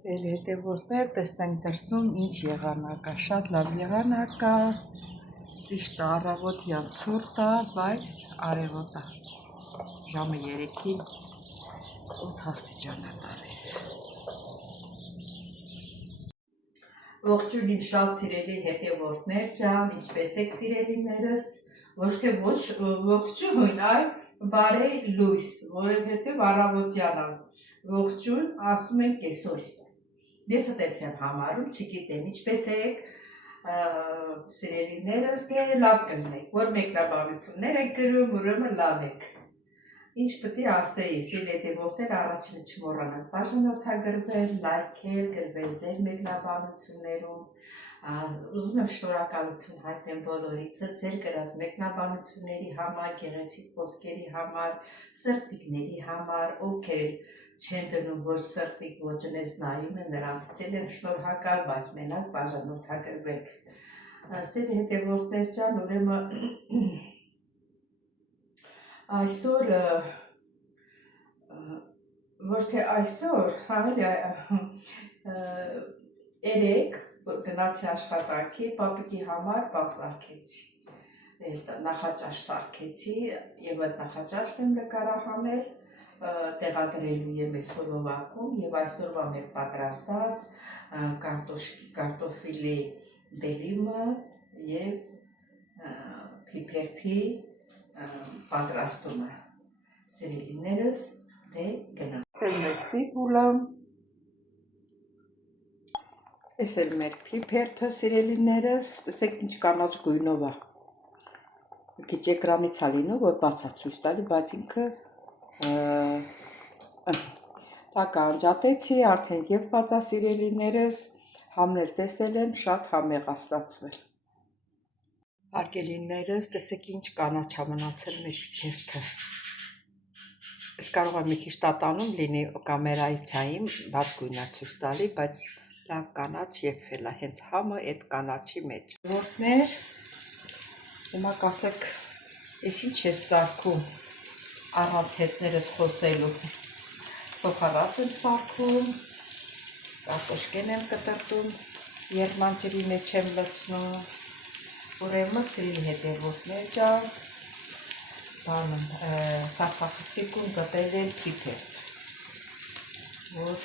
Սել հետևորդներ, տեսնենք դրսում ինչ եղանակ է, շատ լավ եղանակ է, ճիշտ առավոտյան ցուրտ է, բայց արևոտ է, ժամը 3-ին 8 աստիճան է տալիս։ Ողջույն իմ շատ սիրելի հետևորդներ ջան, ինչպես եք սիրելիներս, ոչ թե ողջույն, այլ բարի լույս, որովհետև առավոտյան է, ողջույն ասում ենք կեսօր։ Ես հտենց եմ համարում, չգիտեմ ինչպես եք սիրելիներս, թե լավ կլինեք, որ մեկնաբանություններ եք գրում, ուրեմն լավ եք։ Ինչ պետք է ասեի, սիրելի հետևորդներ, առաջինը չմոռանաք բաժանորդագրվել, լայքել, գրվել ձեր մեկնաբանություններում, ուզում եմ շնորհակալություն հայտնեմ բոլորիցը ձեր գրած մեկնաբանությունների համար, գեղեցիկ խոսքերի համար, սրտիկների համար, ովքեր չեն դնում, որ սրտիկ ոչնես նայում են, նրանց եմ շնորհակալ, բայց մենակ բաժանորդագրվեք։ Սիրելի հետևորդներ ջան, ուրեմն այսօր, ոչ թե այսօր, երեկ գնացի աշխատանքի, պապիկի համար բան սարքեցի, նախաճաշ սարքեցի և այդ նախաճաշն եմ նկարահանել, տեղադրելու եմ այսօր օղակում և այսօրվա մեր պատրաստած կարտոֆիլի դելիմը և փիփերթի պատրաստումը, սիրելիներս, դե գնանք։ Մեր պիպուլը, ես էլ մեր փիփերթը, սիրելիներս, տեսեք ինչ կանաչ գույնով է, քիչ էկրանից է լինում, որ բացացույց տալի, բայց ինքը տակը անջատեցի, արդեն եփված է, սիրելիներս, համն էլ տեսել եմ, շատ համեղ է ստացվել։ Հարգելիներս, տեսեք ինչ կանաչ է մնացել մեր փիփերթը։ Ես կարող եմ մի քիչ տատանում լինի կամերայից այն բաց գույնա ցույց տալի, բայց լավ կանաչ եփվել է, հենց համը այդ կանաչի մեջ։ Որդներ, հիմա կասեք, ես ինչ ես սարքում առանց հետներս խոսելու։ Սոխարած եմ սարքում, կարտոշկեն եմ կտրտում, երման ջրի մեջ եմ լցնում, ուրեմն սիրելի հետևորդներ ջան, սարքախցիկում գտել եմ փիփերթ, որ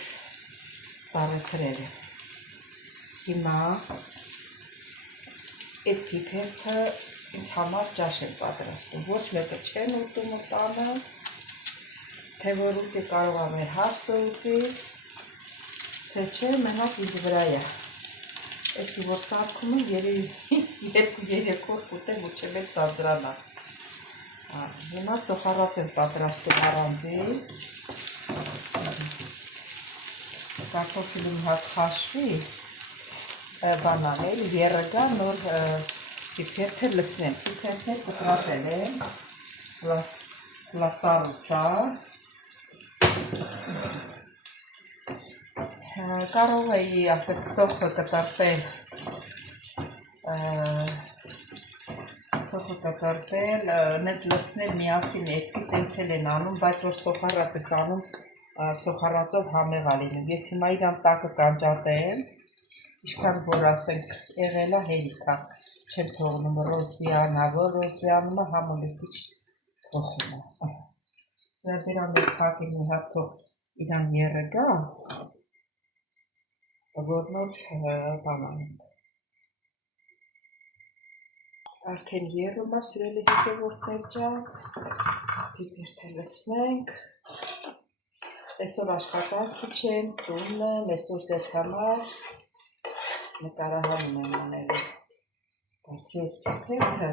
սառեցրել եմ։ Հիմա այդ փիփերթը ինձ համար ճաշ եմ պատրաստում, ոչ մեկը չեն ուտում տանը, թե որ ուտի կարող է մեր հարսը ուտի, թե չէ մենակ ինձ վրա է։ Էսի որ սարքում եմ, երկու-երեք օր կուտեմ ու չեմ էլ սանձրանա։ Հիմա սոխարած եմ պատրաստում առանձին, կարտոֆիլը մի հատ խաշվի, բանանել, եռը գա, նոր փիփերթը լցնեմ, փիփերթը կտրատել եմ, լասարուչա, կարող էի ասեք սոխը կտրտել, նենց լցնել միասին էրկի տենցել են անում, բայց որ սոխարած ես անում, սոխարածով համեղ է լինում, ես հիմա իրան տակը կանջատեմ, ինչքան որ ասենք եղել է հերիքա, չեմ թողնում ռոզվիանա, որ ռոզվիանումը համը մի քիչ թողում է։ Դրան մեր փակի մի հատ թող իրան եռը գա, որ նոր բան անենք։ Արդեն եռում է, սիրելի հետևորդներ ջան, փիփերթը լցնենք, այսօր աշխատանքի չեմ, տունն եմ, այսօր ձեզ համար նկարահանում եմ անելու, բայց ես փիփերթը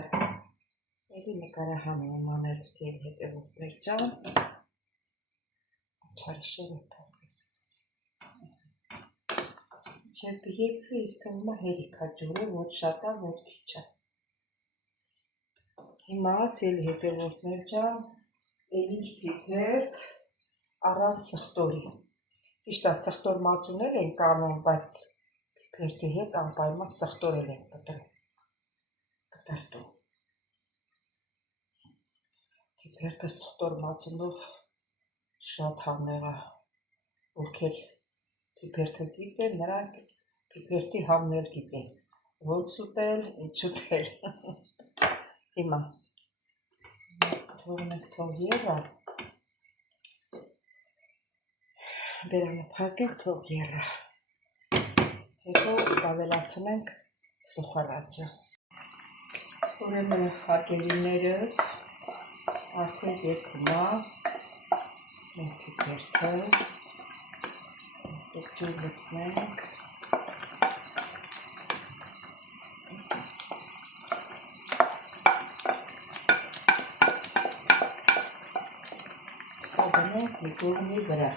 էլի նկարահանում եմ անելու, սիրելի հետևորդներ ջան, չարիշերը թողվես։ Չեմ կեփվի, ես թվում է հերիքա ջուրը, ոչ շատ է, ոչ քիչ է։ Հիմա սիրելի հետևորդներ ջան, էլ ինչ փիփերթ առանց սխտորի։ Ճիշտ է, սխտոր մածուներ են անում, բայց փիփերթի հետ անպայման սխտորել են կտրտում։ Փիփերթը սխտոր մածունով շատ համեղ է, ովքեր Պիպերթը գիտեն, նրանք պիպերթի համներ գիտեն, ոնց ուտել, ինչ ուտել։ Հիմա թողնենք թող եռա, բերանը փակենք թող եռա, հետո ավելացնենք սոխարածը։ Ուրեմն հարգելիներս արդեն երկում է, մենք պիպերթը ջուր լցնենք, սա դնենք մի կողմի վրա,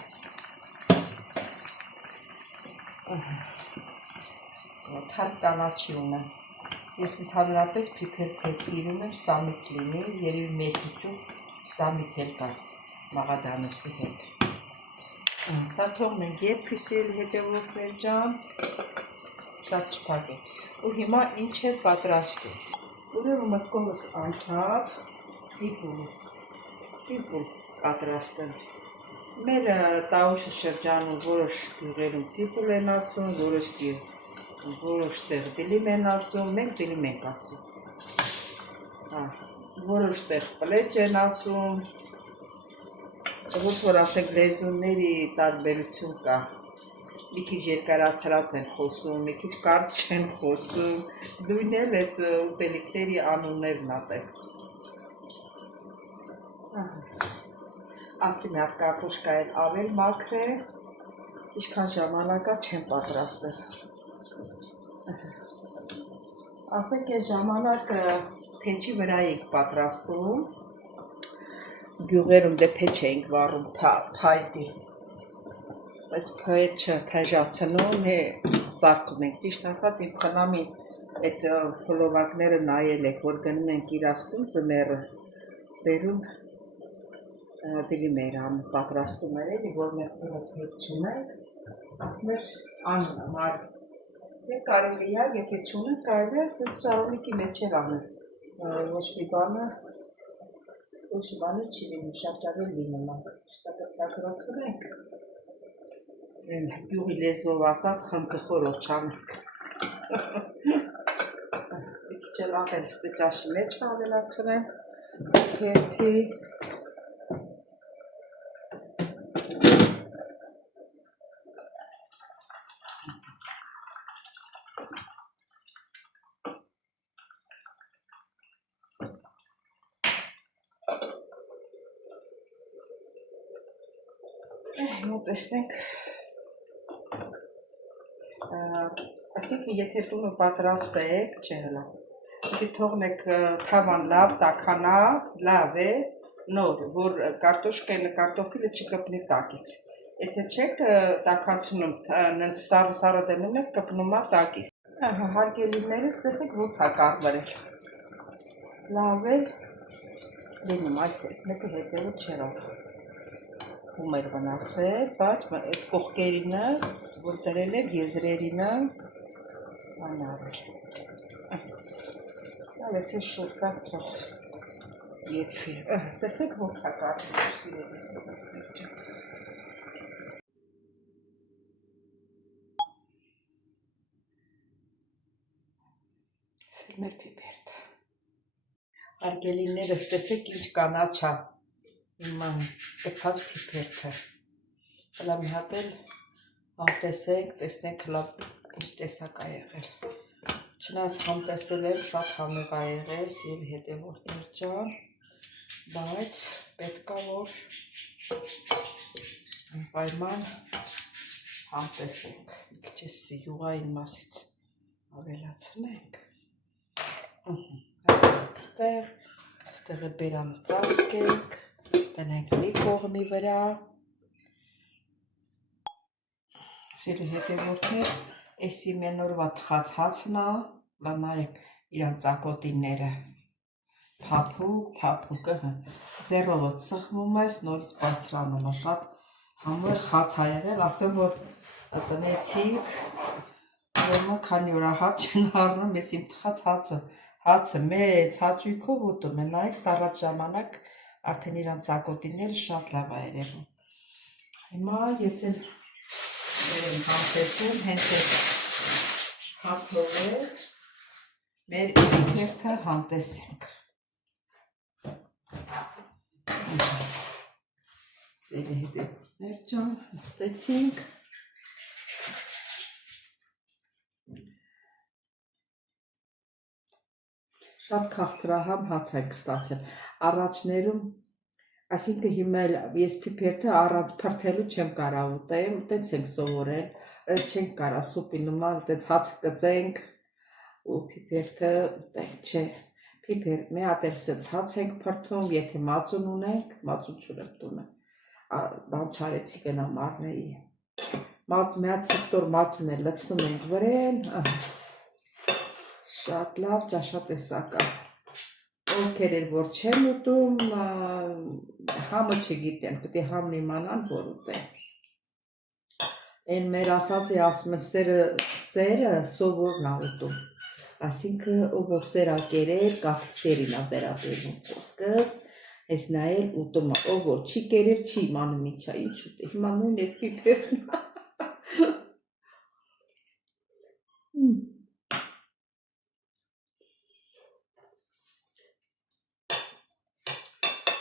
թարմ կանաչի ունեմ, ես ընդհանրապես պիպերթը սիրում եմ սամիթ լինի, երևի մեր հիճում սամիթ էլ կար Մաղադանովսի հետ։ Սա թողնենք երբիսել հետևորդներ ջան, շատ չփակենք։ Ու հիմա ինչ է պատրաստում։ Ուրեմն մտքովս անցավ ծիպուլ պատրաստել։ Մեր Տաուշի շրջանում որոշ գյուղերում ծիպուլ են ասում, որոշ տեղ դիլիմ են ասում, մենք դիլիմ ենք ասում։ Որոշ տեղ պլեջ են ասում, ոնց որ ասենք լեզուների տարբերություն կա, մի քիչ երկարացրած են խոսում, մի քիչ կարճ չեն խոսում, դույն էլ ես ուտելիքների անուններն ատեց։ Ասի մի հատ կապուշկային ավել մաքր է, ինչքան ժամանակա չեմ պատրաստել։ Ասենք այս ժամանակ փեչի վրա ենք պատրաստում, գյուղերում դե փեչ էինք վառում փայտի, այս փեչը թեժացնում է, սարքում ենք, ճիշտ ասած իմ խնամին այդ հոլովակները նայել եք, որ գնում ենք իրաստում ձմեռը, բերում դիլիմ էր անում, պատրաստում էր էլի, որ մենք փեչ չունենք, ասում էր անունը մարդ, և կարելի է, եթե չունենք, կարելի է սենց շարունիկի մեջ էր անել, ոչ մի բանը չի լինում, շատ ավել լինում է, շտակացակրացնենք, գյուղի լեզվով ասած խնձխորով չանենք, մի քիչ էլ ավել ստե ճաշի մեջ ավելացնեմ, հերթի, տեսնենք, ասենք եթե տունը պատրաստ եք, չէ հլա, եթե թողնեք թավան լավ, տաքանա, լավ է, նոր, որ կարտոֆիլը չկպնի տակից, եթե չեք տաքացնում, սարը դնում եք, կպնում է տակից, հարգելիներս տեսեք ոնց է կարմրել, լավ է, լինում այս մեկը հետևը չերով, հում էր վնասել, բայց այս կողքերինը, որ դրել էր եզրերինը, անարել։ Այս է շուտկա թող եփի։ Տեսեք ոնց է կարմրել սիրելի։ Սեր մեր պիպերթը։ Հարգելիներս տեսեք ինչ կանաչ է։ Իման կպած պիպերթը, հլա մի հատ էլ համտեսենք, տեսնենք հլա ինչ տեսակ է եղել, չնայած համտեսել եմ, շատ համեղ է եղել, սիրելի հետևորդներ ջան, բայց պետք է որ պայման համտեսենք, մի քիչ յուղային մասից ավելացնենք, այստեղ է բերանը ծածկենք, տնենք մի կողմի վրա, սիրելի հետևորդներ, էսի մենորվա թխած հացն է, նայեք իրան ծակոտիները, փափուկ, ձեռովը ծխվում ես, նորից բարձրանում է, շատ համեղ հաց է եղել, ասեմ, որ տնեցիք, քանի օր հաց չեն առնում, ես իմ թխած հացը մեծ հաճույքով ուտում եմ, նայեք սառած ժամանակ արդեն իրան ծակոտիները շատ լավ է երևում։ Հիմա ես էլ Վերեմ համտեսեմ, հենց է հացով մեր իպիպերթը համտեսենք։ Սերի հետևներ ջան, ստեցինք։ Շատ քաղցրահամ հաց ենք ստացել։ Առաջներում, այսինքն հիմա ես պիպերթը առանց փրթելու չեմ կարող ուտեմ, տենց ենք սովորել, չենք կարա սուպի նման, տենց հաց կծենք ու պիպերթը ուտենք, չէ։ Պիպեր, մի հատ էլ սենց հաց ենք փրթում, եթե մածուն ունենք, մածուն չունենք տունը, բան չարեցի գնամ առնեի։ Մի հատ սեկտոր մածուն էլ լցնում ենք վրեն, շատ լավ ճաշատեսակ է։ Ովքեր էլ որ չեն ուտում, համը չգիտեն, պետք է համն իմանան, որ ուտեն։ Այն մեր ասածի ասում են սերը սովորն է ուտում։ Այսինքն ով որ սեր ա կերել, կաթի սերին ա վերաբերվում խոսքս, այս նայել ուտում ա, ով որ չի կերել, չի իմանում ինչ ա, ինչ ուտի։ Հիմա նույն էս պիպերն ա։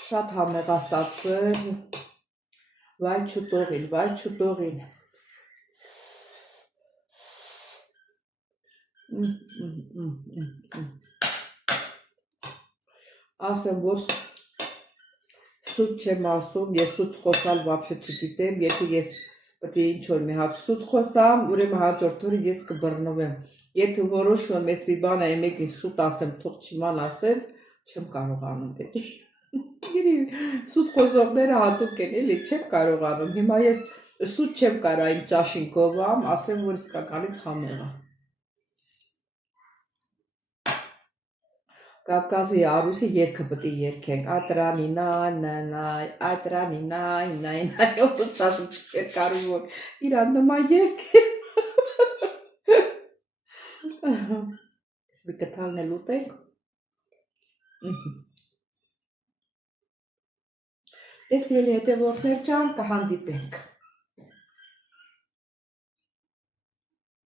Շատ համեղ ա ստացվել, վայ չուտողին։ Ասեմ, որ սուտ չեմ ասում, ես սուտ խոսալ վաբշե չգիտեմ, եթե ես պետք է ինչ-որ մի հատ սուտ խոսամ, ուրեմն հաջորդ օրը ես կբռնվեմ։ Եթե որոշում ես մի բան այ մեկին սուտ ասեմ, թող չիման ասենց, չեմ կարողանում էլի։ Սուտ խոսողները հատուկ են, էլի, չեմ կարողանում։ Հիմա ես սուտ չեմ կարա իմ ճաշին գովամ, ասեմ, որ իսկականից համեղ ա։ Կավկազի Արուսի երգը պետք է երգենք, ատրանի նայ, ատրանի նայ, ոնց ասում չեր կարող որ իրան նման երգեմ։ Մի կթալն էլ ուտենք։ Սիրելի հետևորդներ ջան, կհանդիպենք։